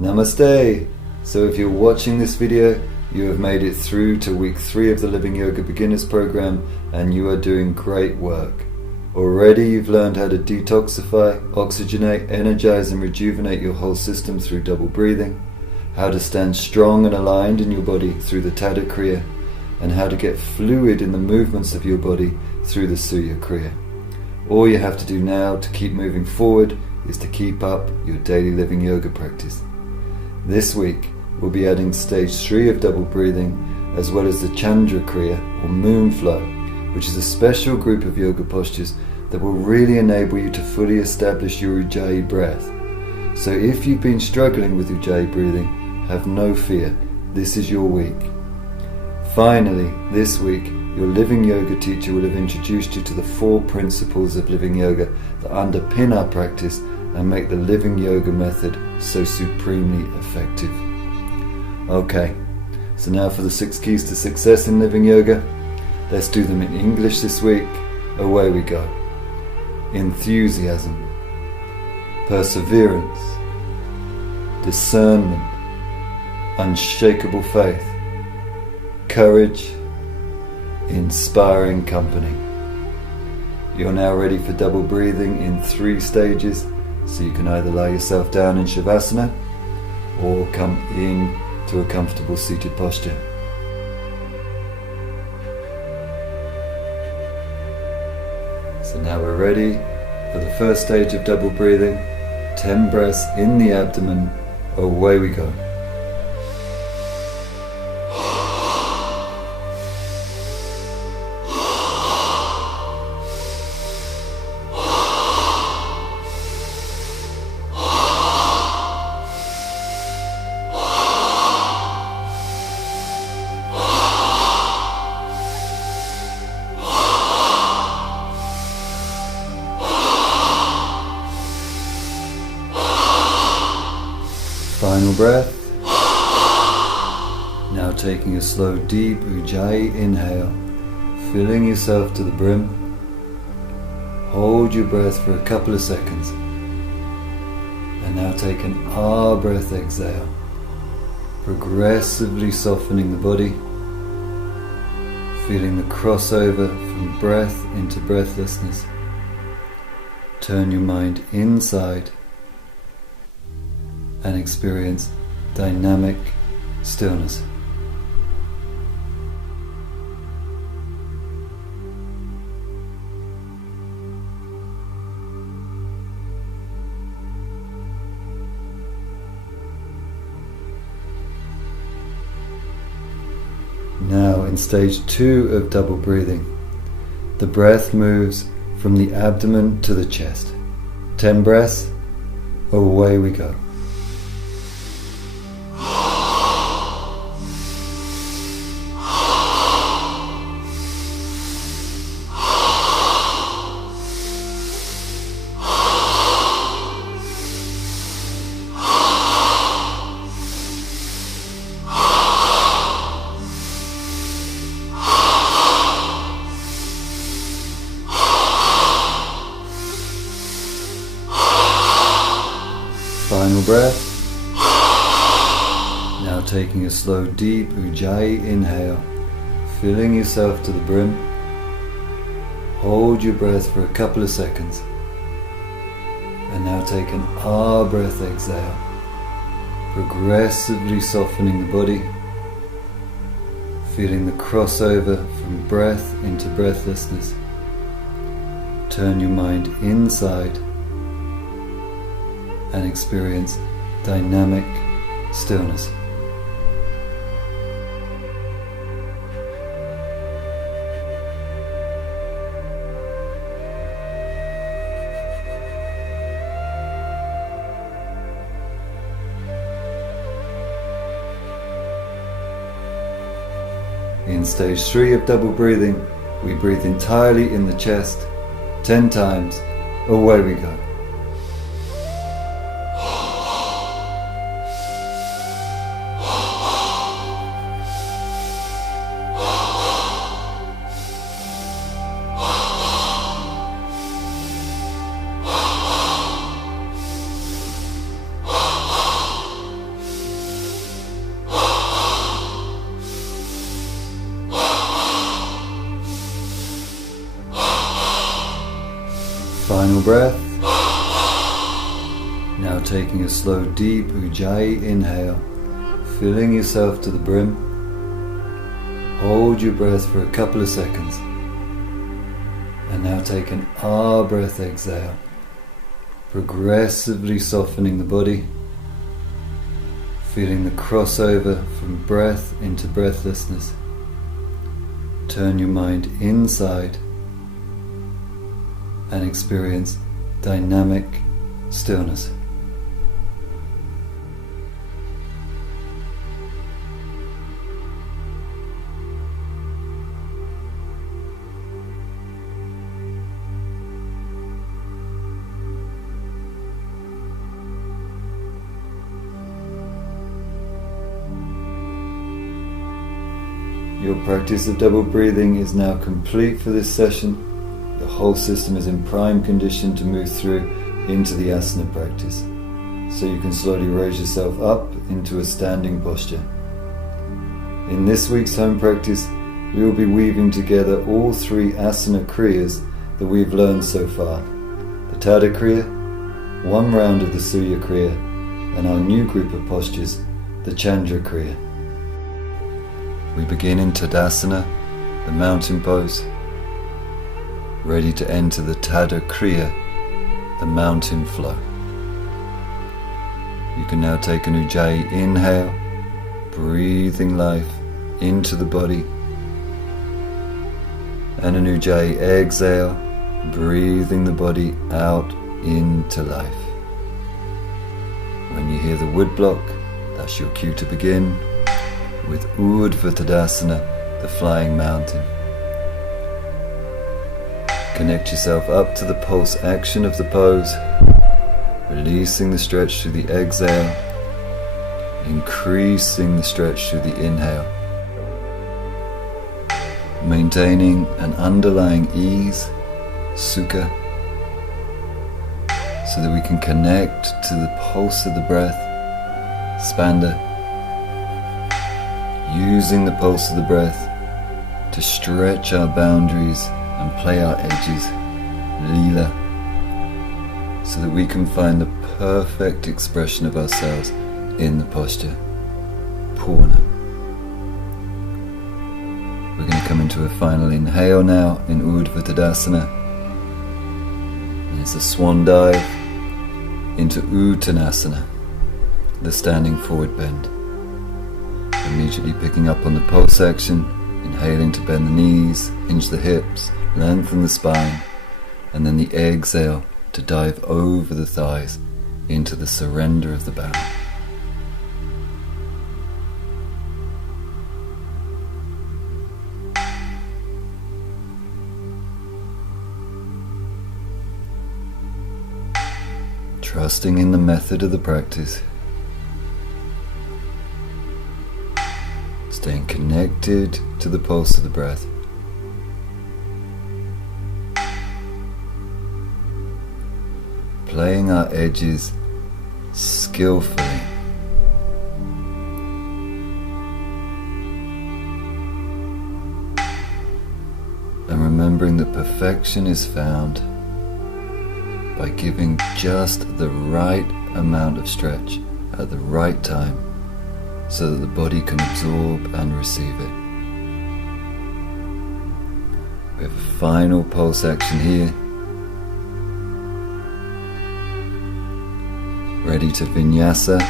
Namaste! So if you're watching this video, you have made it through to week 3 of the Living Yoga Beginners program and you are doing great work. Already you've learned how to detoxify, oxygenate, energize and rejuvenate your whole system through double breathing, how to stand strong and aligned in your body through the Tartar Kriya, and how to get fluid in the movements of your body through the Surya Kriya. All you have to do now to keep moving forward is to keep up your daily living yoga practice. This week we'll be adding stage 3 of double breathing as well as the Chandra Kriya or moon flow, which is a special group of yoga postures that will really enable you to fully establish your Ujjayi breath. So if you've been struggling with Ujjayi breathing, have no fear, this is your week. Finally, this week, your living yoga teacher will have introduced you to the 4 principles of living yoga that underpin our practice and make the living yoga method so supremely effective. Okay, so now for the 6 keys to success in living yoga. Let's do them in English this week. Away we go. Enthusiasm, perseverance, discernment, unshakable faith, courage, inspiring company. You're now ready for double breathing in 3 stages, so you can either lie yourself down in Shavasana or come in to a comfortable seated posture. So now we're ready for the first stage of double breathing. 10 breaths in the abdomen. Away we go. Final breath. Now taking a slow deep Ujjayi inhale, filling yourself to the brim. Hold your breath for a couple of seconds. And now take an Ah breath exhale, progressively softening the body, feeling the crossover from breath into breathlessness. Turn your mind inside and experience dynamic stillness. Now in stage 2 of double breathing, the breath moves from the abdomen to the chest. 10 breaths, away we go. Final breath. Now taking a slow deep Ujjayi inhale, filling yourself to the brim. Hold your breath for a couple of seconds. And now take an Ah breath exhale, progressively softening the body, feeling the crossover from breath into breathlessness. Turn your mind inside and experience dynamic stillness. In stage 3 of double breathing, we breathe entirely in the chest 10 times. Away we go. final breath. Now taking a slow, deep Ujjayi inhale, filling yourself to the brim. Hold your breath for a couple of seconds. And now take an Ah breath, exhale, progressively softening the body, feeling the crossover from breath into breathlessness. Turn your mind inside and experience dynamic stillness. Your practice of double breathing is now complete for this session. The whole system is in prime condition to move through into the asana practice, so you can slowly raise yourself up into a standing posture. In this week's home practice, we will be weaving together all three asana kriyas that we've learned so far: the Tartar Kriya, one round of the Surya Kriya, and our new group of postures, the Chandra Kriya. We begin in Tadasana, the mountain pose, ready to enter the Tartar Kriya, the mountain flow. You can now take an Ujjayi inhale, breathing life into the body, and an Ujjayi exhale, breathing the body out into life. When you hear the wood block, that's your cue to begin with Urdhva Tadasana, the flying mountain. Connect yourself up to the pulse action of the pose, releasing the stretch through the exhale, increasing the stretch through the inhale, maintaining an underlying ease, sukha, so that we can connect to the pulse of the breath, spanda, using the pulse of the breath to stretch our boundaries and play our edges, lila, so that we can find the perfect expression of ourselves in the posture, purna. We're going to come into a final inhale now in Urdhva Tadasana. And it's a swan dive into Uttanasana, the standing forward bend. Immediately picking up on the pulse action, inhaling to bend the knees, hinge the hips, lengthen the spine, and then the exhale to dive over the thighs into the surrender of the bow. Trusting in the method of the practice, staying connected to the pulse of the breath. Playing our edges skillfully. And remembering that perfection is found by giving just the right amount of stretch at the right time, so that the body can absorb and receive it. We have a final pulse action here. Ready to vinyasa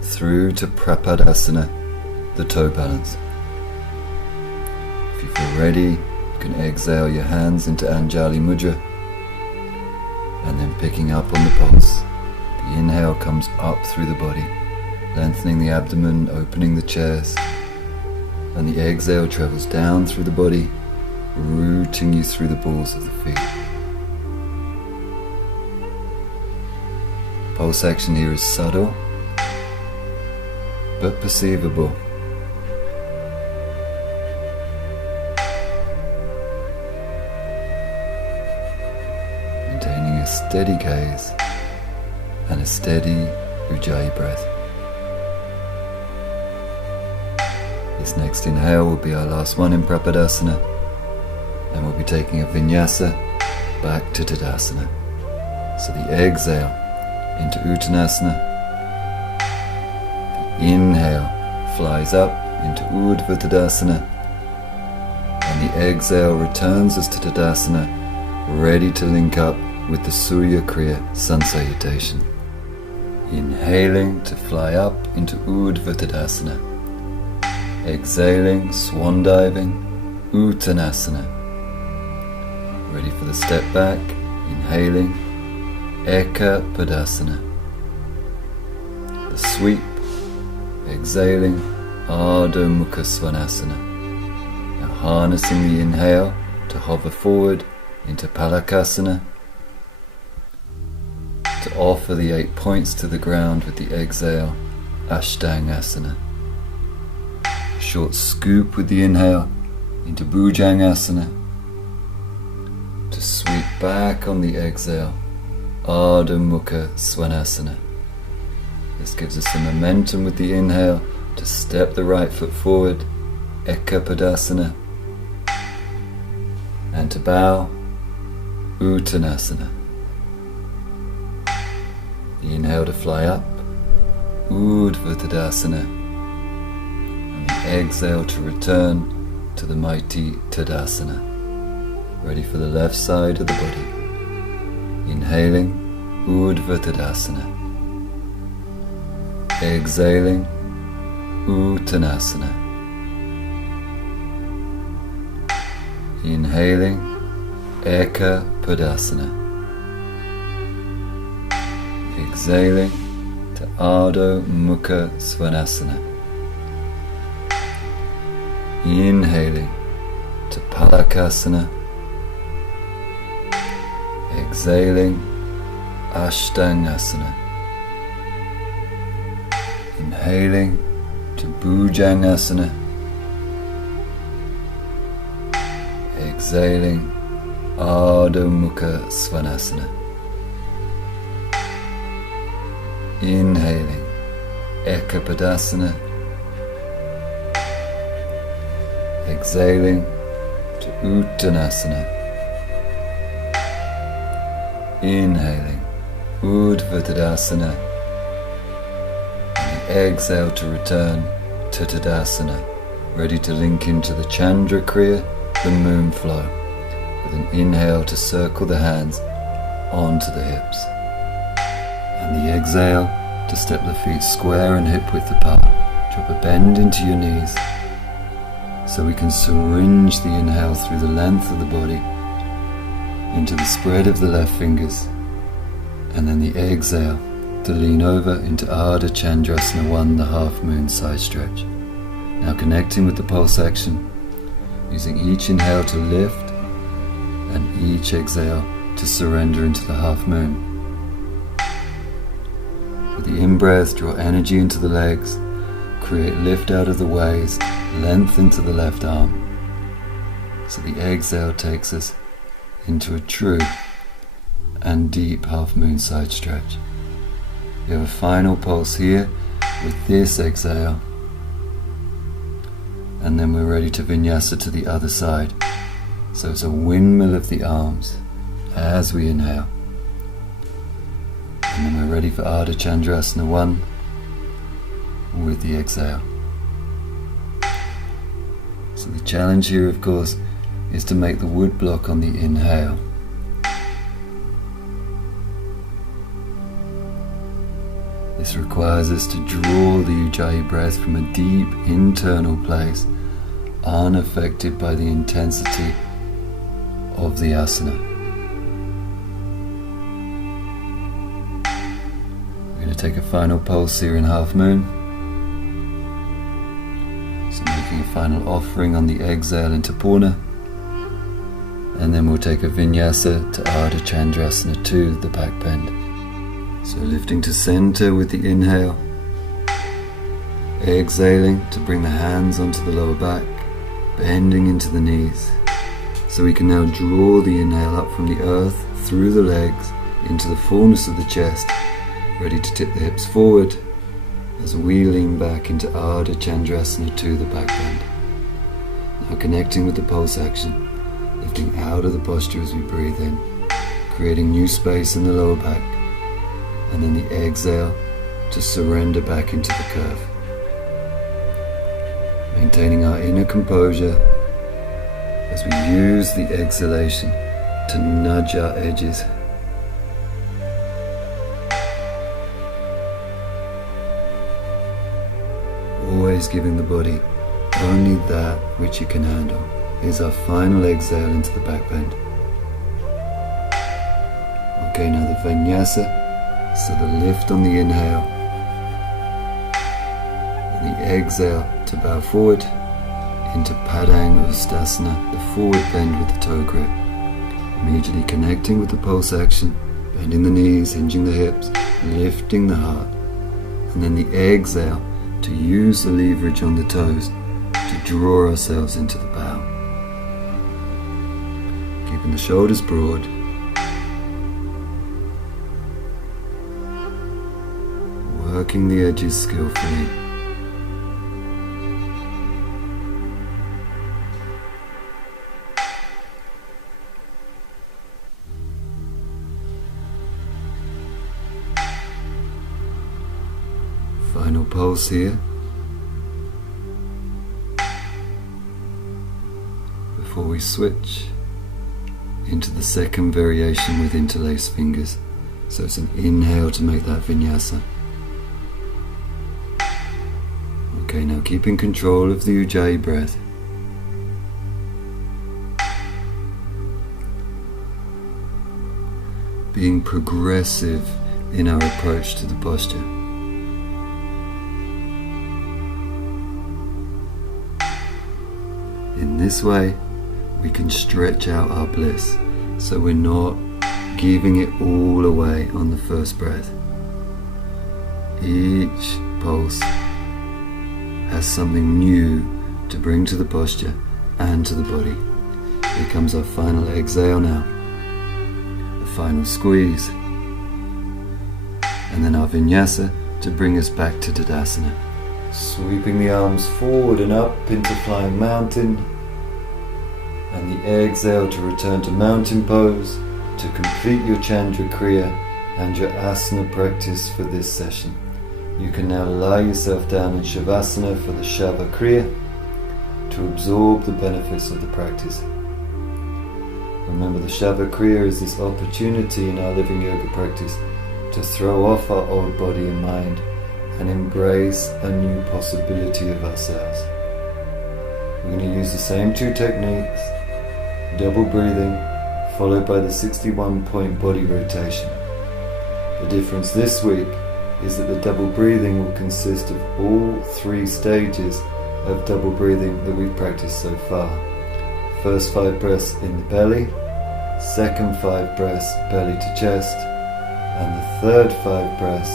through to prapadasana, the toe balance. If you feel ready, you can exhale your hands into Anjali Mudra, and then picking up on the pulse. The inhale comes up through the body, lengthening the abdomen, opening the chest, and the exhale travels down through the body, rooting you through the balls of the feet. Pulse action here is subtle, but perceivable. Maintaining a steady gaze and a steady Ujjayi breath. This next inhale will be our last one in Prapadasana, and we'll be taking a vinyasa back to Tadasana. So the exhale into Uttanasana. The inhale flies up into Urdhva Tadasana. And the exhale returns us to Tadasana, ready to link up with the Surya Kriya sun salutation. Inhaling to fly up into Urdhva Tadasana. Exhaling, swan diving, Uttanasana. Ready for the step back, inhaling, Eka Padasana. The sweep, exhaling, Ardha Mukha Svanasana. Now harnessing the inhale to hover forward into Palakasana. To offer the 8 points to the ground with the exhale, Ashtangasana. Short scoop with the inhale into Bhujangasana. To sweep back on the exhale, Ardha Mukha Svanasana. This gives us the momentum with the inhale to step the right foot forward, Eka Padasana. And to bow, Uttanasana. The inhale to fly up, Urdhva Tadasana. And the exhale to return to the mighty Tadasana. Ready for the left side of the body. Inhaling, Urdhva Tadasana. Exhaling, Uttanasana. Inhaling, Eka Padasana. Exhaling to Ardha Mukha Svanasana. Inhaling to Palakasana. Exhaling, Ashtangasana. Inhaling to Bhujangasana. Exhaling, Ardha Mukha Svanasana. Inhaling, Eka Padasana. Exhaling to Uttanasana. Inhaling, Urdhva Tadasana. And the exhale to return to Tadasana, ready to link into the Chandra Kriya, the moon flow, with an inhale to circle the hands onto the hips. And the exhale to step the feet square and hip width apart. Drop a bend into your knees so we can syringe the inhale through the length of the body into the spread of the left fingers, and then the exhale to lean over into Ardha Chandrasana 1, the half moon side stretch. Now connecting with the pulse action, using each inhale to lift and each exhale to surrender into the half moon. With the in-breath, draw energy into the legs, create lift out of the waist, length into the left arm. So the exhale takes us into a true and deep half moon side stretch. We have a final pulse here with this exhale, and then we're ready to vinyasa to the other side. So it's a windmill of the arms as we inhale, and then we're ready for Ardha Chandrasana 1 with the exhale. So the challenge here, of course, is to make the wood block on the inhale. This requires us to draw the Ujjayi breath from a deep internal place, unaffected by the intensity of the asana. We're going to take a final pulse here in half moon. So making a final offering on the exhale into Purna. And then we'll take a vinyasa to Ardha Chandrasana 2, the back bend. So lifting to center with the inhale. Exhaling to bring the hands onto the lower back, bending into the knees. So we can now draw the inhale up from the earth, through the legs, into the fullness of the chest, ready to tip the hips forward as we lean back into Ardha Chandrasana 2, the back bend. Now connecting with the pulse action, lifting out of the posture as we breathe in, creating new space in the lower back, and then the exhale to surrender back into the curve. Maintaining our inner composure as we use the exhalation to nudge our edges. Always giving the body only that which it can handle. Here's our final exhale into the back bend. Okay, now the vinyasa, so the lift on the inhale, and the exhale to bow forward into Padangusthasana, the forward bend with the toe grip. Immediately connecting with the pulse action, bending the knees, hinging the hips, lifting the heart, and then the exhale to use the leverage on the toes to draw ourselves into the bow. Keeping the shoulders broad. Working the edges skillfully. Final pulse here. Before we switch into the second variation with interlaced fingers. So it's an inhale to make that vinyasa. Okay, now keeping control of the Ujjayi breath. Being progressive in our approach to the posture. In this way, we can stretch out our bliss, so we're not giving it all away on the first breath. Each pulse has something new to bring to the posture and to the body. Here comes our final exhale now. The final squeeze. And then our vinyasa to bring us back to Tadasana. Sweeping the arms forward and up into flying mountain. And the exhale to return to mountain pose to complete your Chandra Kriya and your asana practice for this session. You can now lie yourself down in Shavasana for the Shava Kriya to absorb the benefits of the practice. Remember, the Shava Kriya is this opportunity in our living yoga practice to throw off our old body and mind and embrace a new possibility of ourselves. We're going to use the same two techniques, double breathing followed by the 61-point body rotation. The difference this week is that the double breathing will consist of all three stages of double breathing that we've practiced so far. First 5 breaths in the belly, second 5 breaths belly to chest, and the third 5 breaths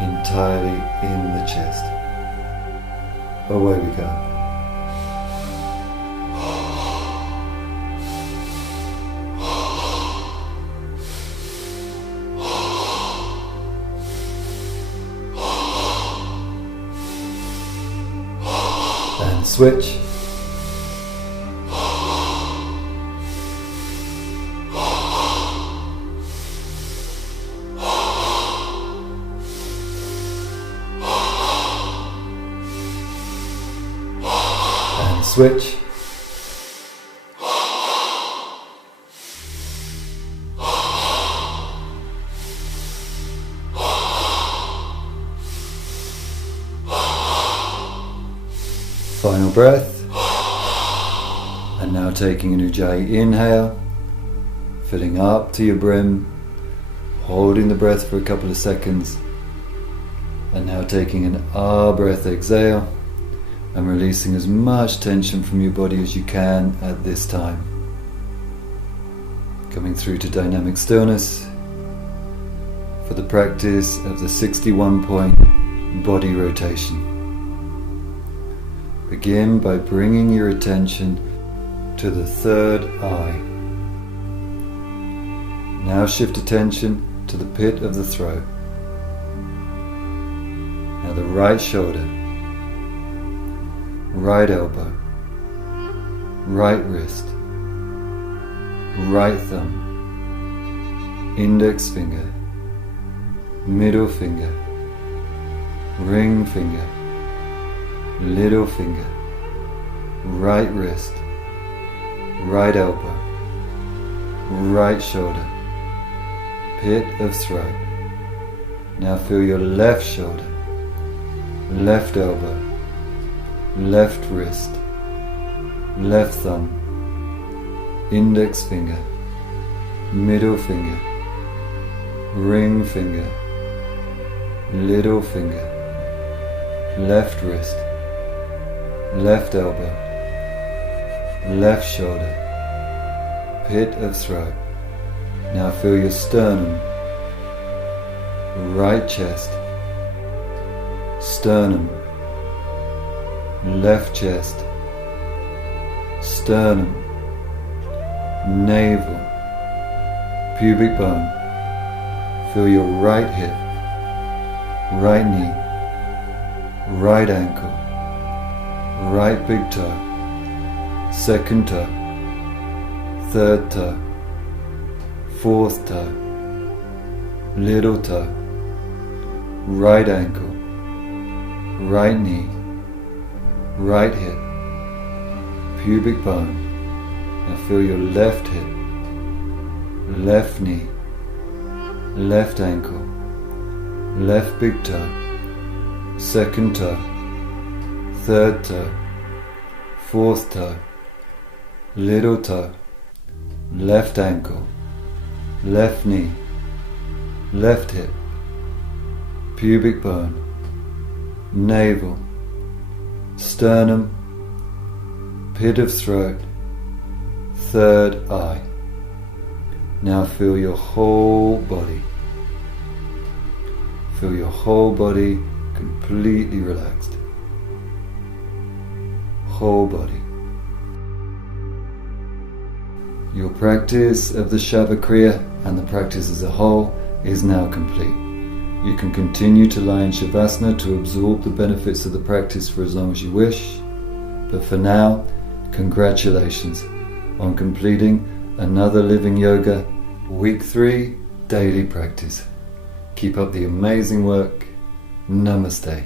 entirely in the chest. Away we go. And switch. And switch. Final breath, and now taking an Ujjayi inhale, filling up to your brim, holding the breath for a couple of seconds, and now taking an Ah breath exhale and releasing as much tension from your body as you can at this time. Coming through to dynamic stillness for the practice of the 61-point body rotation. Begin by bringing your attention to the third eye. Now shift attention to the pit of the throat. Now the right shoulder, right elbow, right wrist, right thumb, index finger, middle finger, ring finger, little finger, right wrist, right elbow, right shoulder, pit of throat. Now feel your left shoulder, left elbow, left wrist, left thumb, index finger, middle finger, ring finger, little finger, left wrist, left elbow, left shoulder, pit of throat. Now feel your sternum, right chest, sternum, left chest, sternum, navel, pubic bone. Feel your right hip, right knee, right ankle, right big toe, second toe, third toe, fourth toe, little toe, right ankle, right knee, right hip, pubic bone. Now feel your left hip, left knee, left ankle, left big toe, second toe, third toe, fourth toe, little toe, left ankle, left knee, left hip, pubic bone, navel, sternum, pit of throat, third eye. Now feel your whole body. Feel your whole body completely relaxed. Whole body. Your practice of the Shava Kriya and the practice as a whole is now complete. You can continue to lie in Shavasana to absorb the benefits of the practice for as long as you wish. But for now, congratulations on completing another Living Yoga Week 3 daily practice. Keep up the amazing work. Namaste.